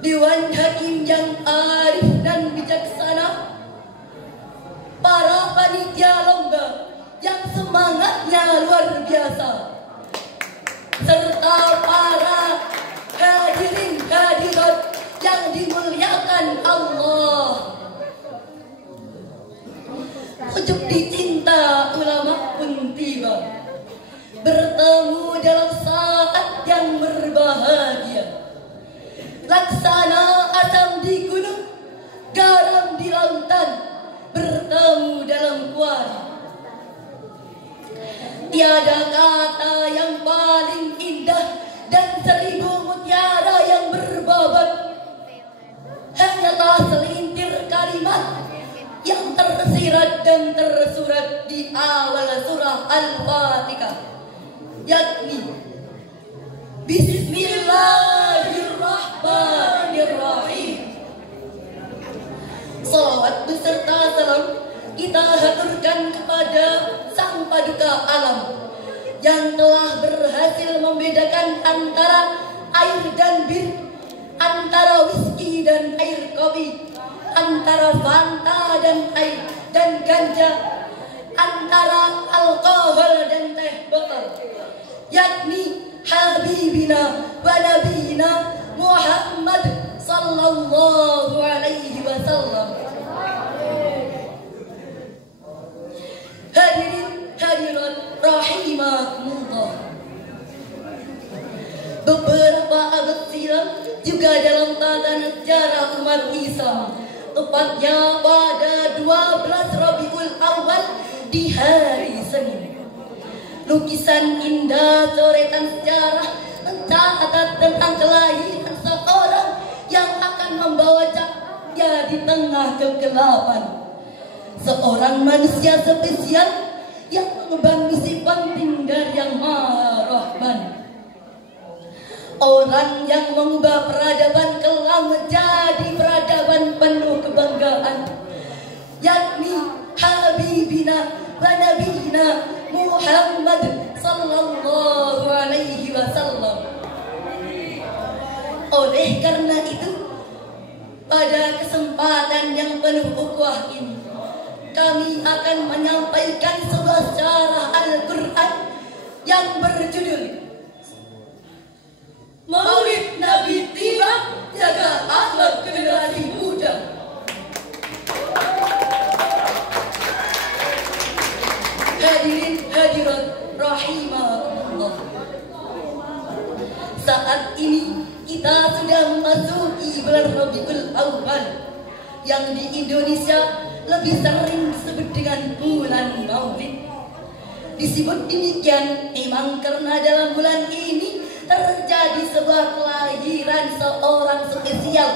Dewan Hakim yang arif dan bijaksana, para panitia lomba yang semangatnya luar biasa, serta para hadirin hadirat yang dimuliakan Allah. Ujuk dicinta ulama pun tiba, bertemu dalam saat yang berbahagia. Laksana asam di gunung, garam di lautan, bertemu dalam kuari. Tiada kata yang paling indah dan 1000 mutiara yang berbabat. Hanyalah selintir kalimat yang tersirat dan tersurat di awal surah Al-Fatihah, yakni Bismillahirrahmanirrahim. Salawat beserta salam kita haturkan kepada Sang Paduka Alam yang telah berhasil membedakan antara air dan bir, antara whisky dan air kopi, antara Fanta dan air dan ganja, antara alkohol dan teh botol, yakni Habibina wa Nabiyina Muhammad sallallahu alaihi wasallam. Hadirin hadirat rahimakumullah. Beberapa abad silam juga dalam tatanan sejarah umat Islam, tepatnya pada 12 Rabiul Awal di hari Senin, lukisan indah coretan sejarah mencatat tentang kelahiran seorang yang akan membawa cahaya di tengah kegelapan. Seorang manusia spesial yang mengemban misi penting dari Yang Maha Rahman. Orang yang mengubah peradaban kelam menjadi peradaban penuh kebanggaan, yakni Habibina wa Nabiyina Muhammad sallallahu alaihi wasallam. Oleh karena itu, pada kesempatan yang penuh ukhuwah ini, kami akan menyampaikan sebuah syarah Al-Quran yang berjudul Maulid Nabi Tiba, Jaga Akhlak Generasi Muda. Hadirin hadirat rahimakumullah. Saat ini kita sudah memasuki bulan Rabiul Awal yang di Indonesia lebih sering disebut dengan bulan Maulid. Disebut demikian memang karena dalam bulan ini terjadi sebuah kelahiran seorang spesial,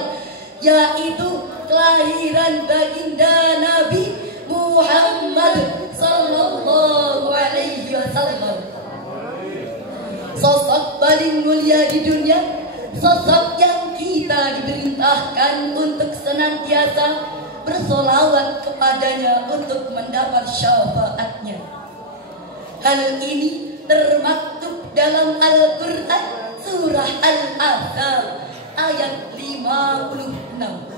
yaitu kelahiran baginda Nabi Muhammad sallallahu alaihi wasallam. sosok paling mulia di dunia, sosok yang kita diperintahkan untuk senantiasa bersolawat kepadanya untuk mendapat syafaatnya. Hal ini termaktub dalam Al-Quran surah Al-Ahzab ayat 56.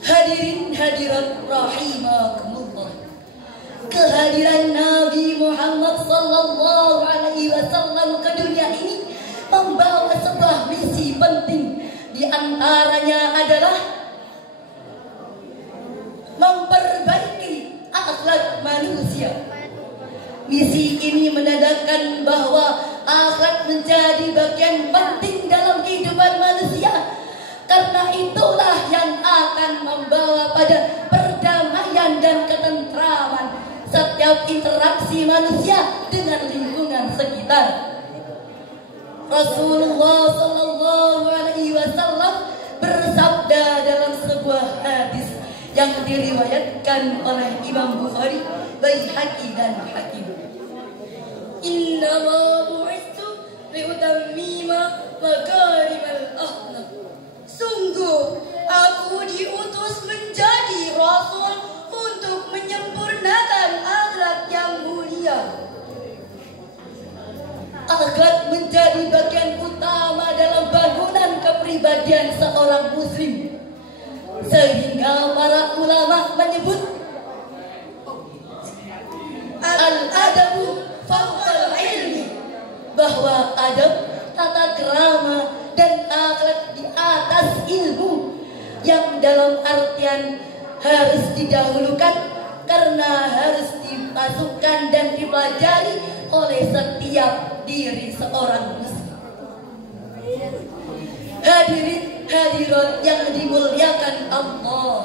Hadirin hadirat rahimakumullah, kehadiran Nabi Muhammad sallallahu alaihi wasallam ke dunia ini membawa sebuah misi penting. Di antaranya adalah memperbaiki akhlak manusia. Misi ini menandakan bahwa akhlak menjadi bagian penting dalam kehidupan manusia. Karena itulah yang akan membawa pada perdamaian dan ketentraman setiap interaksi manusia dengan lingkungan sekitar. Rasulullah sallallahu alaihi wasallam bersabda dalam sebuah hadis yang diriwayatkan oleh Imam Bukhari, Baihaqi dan Hakim. Innama bu'istu liutammima makarimal akhlaq. Sungguh aku diutus menjadi rasul untuk menyempurnakan akhlak yang mulia. Akhlak menjadi bagian utama dalam bangunan kepribadian seorang muslim, sehingga para ulama menyebut al-adabu fawqal ilmi, bahwa adab, tata kerama dan akhlak di atas ilmu, yang dalam artian harus didahulukan karena harus dimasukkan dan dipelajari oleh setiap diri seorang muslim. Hadirin hadirat yang dimuliakan Allah,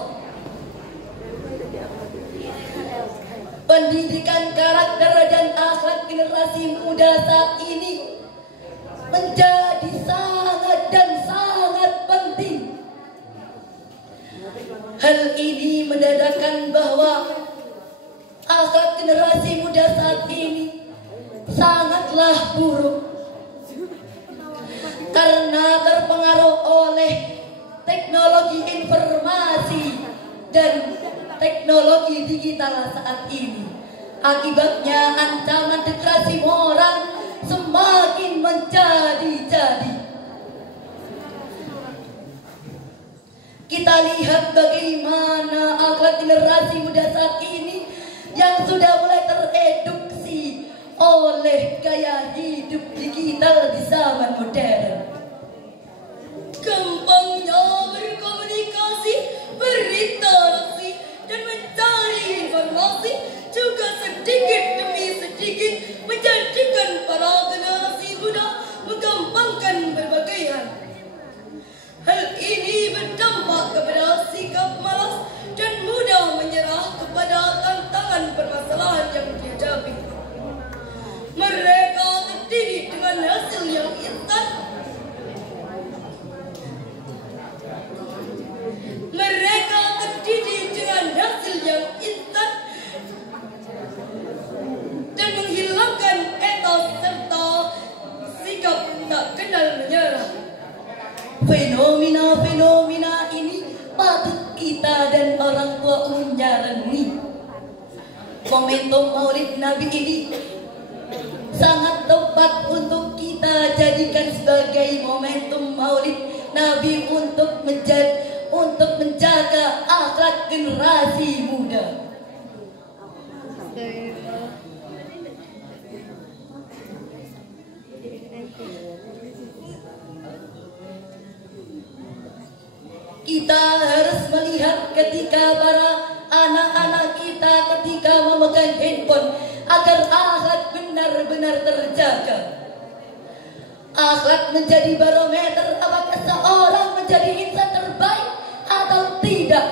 pendidikan karakter dan akhlak generasi muda saat ini menjadi sangat dan sangat penting. Hal ini menandakan bahwa akhlak generasi muda saat ini sangatlah buruk karena terpengaruh oleh teknologi informasi dan teknologi digital saat ini. Akibatnya ancaman degradasi moral semakin menjadi-jadi. Kita lihat bagaimana akhlak generasi muda saat ini yang sudah mulai tereduksi oleh gaya hidup digital di zaman modern. Gampangnya berkomunikasi, berinteraksi, dan mencari informasi juga sedikit demi sedikit menjadikan para generasi muda menggampangkan berbagai hal. Hal ini berdampak kepada sikap malas dan mudah menyerah kepada tantangan permasalahan yang dihadapi. Mereka terdidik dengan hasil yang instan Fenomena-fenomena ini patut kita dan orang tua menyarangi. Momentum Maulid Nabi ini sangat tepat untuk kita jadikan sebagai momentum Maulid Nabi untuk menjaga akhlak generasi muda. Kita harus melihat ketika para anak-anak kita ketika memegang handphone agar akhlak benar-benar terjaga. Akhlak menjadi barometer apakah seorang menjadi insan terbaik atau tidak.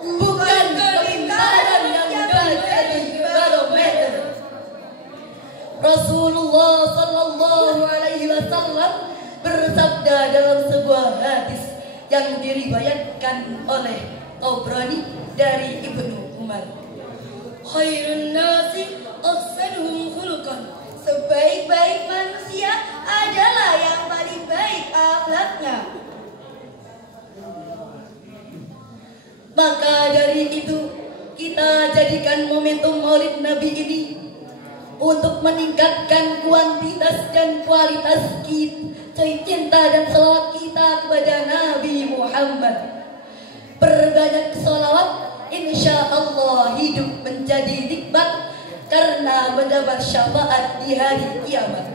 Bukan kepintaran yang menjadi barometer. Rasulullah Sallallahu Alaihi Wasallam bersabda dalam sebuah hadis yang diriwayatkan oleh Tabrani dari Ibnu Umar. Khairun nasi ahsanuhum khuluqan. Sebaik-baik manusia adalah yang paling baik akhlaknya. Maka dari itu kita jadikan momentum Maulid Nabi ini untuk meningkatkan kuantitas dan kualitas cinta dan salawat kita kepada Nabi Muhammad. Perbanyak salawat, insya Allah hidup menjadi nikmat karena mendapat syafaat di hari kiamat.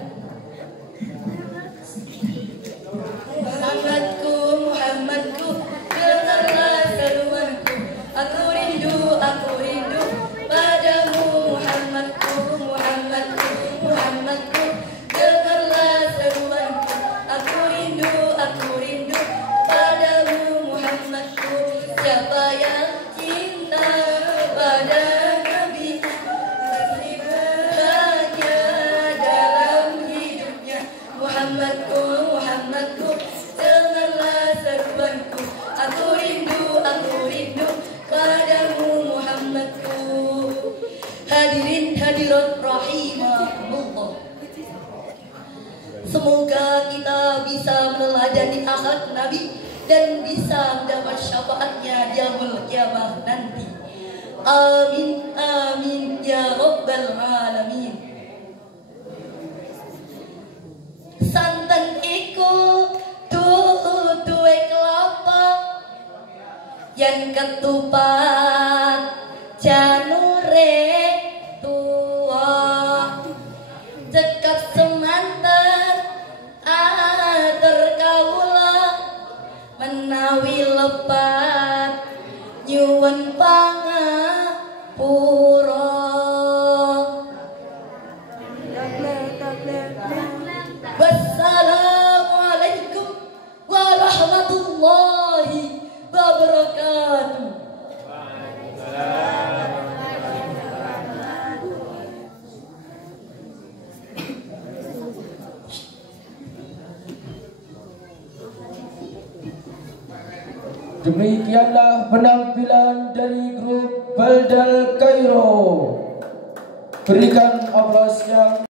Muhammadku, Muhammadku, dengarlah seruanku. Aku rindu padamu. Muhammadku, Muhammadku, Muhammadku, dengarlah seruanku. Aku rindu padamu. Muhammadku, siapa yang cinta pada Nabi pasti bahagia dalam hidupnya. Muhammadku, Muhammadku, dengarlah seruanku. Aku rindu padamu. Muhammadku. Hadirin hadirat rahimahumullah. Semoga kita bisa meneladani akhlak Nabi dan bisa mendapat syafaatnya di yaumul qiyamah nanti. Amin amin ya rabbal alamin. Santen iku duwe kelapa yang ketupat janure tua cekap semanten atur kaula menawi lepat nyuwun pangapura. Wassalamualaikum warahmatullahi wabarakatuh. Demikianlah penampilan dari grup Baldal Kairo. Berikan aplaus yang